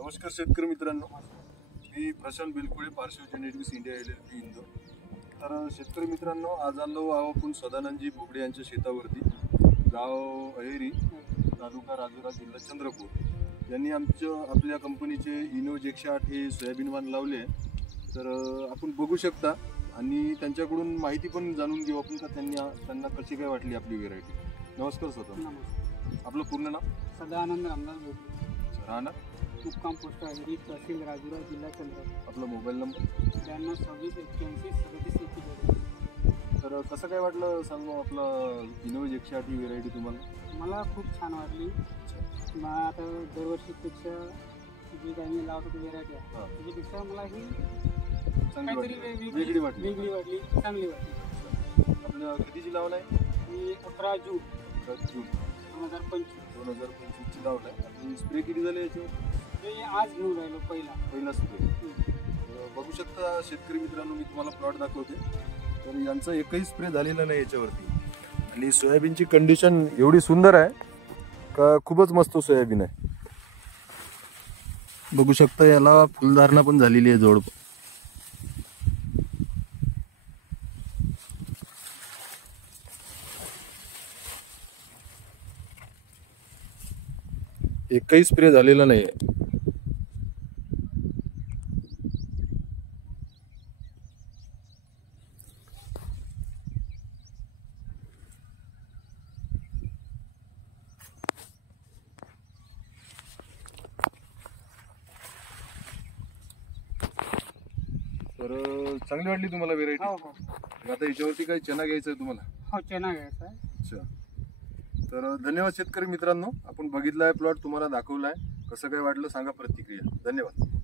नमस्कार शेतकरी मित्रांनो, मी प्रशांत बेलकुळे, पार्श्व जेनेटिक्स इंडिया LLP इंदोर. तर शेतकरी मित्रांनो, आज आलो आपण सदानंदजी बोबडे यांच्या शेतावरती, गाव अहेरी, तालुका राजुरा, जिल्हा चंद्रपूर. यांनी आपल्या कंपनीचे इनोज 108 हे सोयाबीन वाण लावले. तर आपण बघू शकता आणि त्यांच्याकडून माहिती पण जाणून घेऊ आपण का त्यांना कशी काय वाटली आपली व्हेरायटी. नमस्कार सदा. नमस्कार. आपलं पूर्ण नाव? सदानंद रामदास बोबडे. राहणार मुक्काम पोस्ट अहेरी, तहसील राजुरा, जिल्हा चंद्रपूर. आपला मोबाईल नंबर? 92268180. तर कसं काय वाटलं सांगू आपलं इनोज 108 ही व्हेरायटी तुम्हाला? मला खूप छान वाटली. मग आता दरवर्षीपेक्षा जी काही मी लावतो व्हेरायटी आहे त्याच्यापेक्षा मला ही चांगली काहीतरी वाटली, वेगळी वाटली, चांगली वाटली. आपल्या कधीची लावण आहे? मी 18 जून 2025 ची लावलाय. आणि स्प्रे किती झाले याच्यावर? ते आज घेऊन राहिलो पहिला स्प्रे. बघू शकता शेतकरी मित्रांनो, मी तुम्हाला प्लॉट दाखवते. तर यांचा एकही स्प्रे झालेला नाही याच्यावरती. आणि सोयाबीनची कंडिशन एवढी सुंदर आहे का खूपच मस्त सोयाबीन आहे. बघू शकता याला फुलधारणा पण झालेली आहे जोड. एकही स्प्रे झालेला नाही. तर चांगली वाटली तुम्हाला व्हेरायटी? हो हो आता याच्यावरती काही चना घ्यायचं आहे तुम्हाला? हो चना घ्यायचा आहे. अच्छा. तर धन्यवाद शेतकरी मित्रांनो, आपण बघितलाय प्लॉट, तुम्हाला दाखवलाय. कसं काय वाटलं सांगा प्रतिक्रिया. धन्यवाद.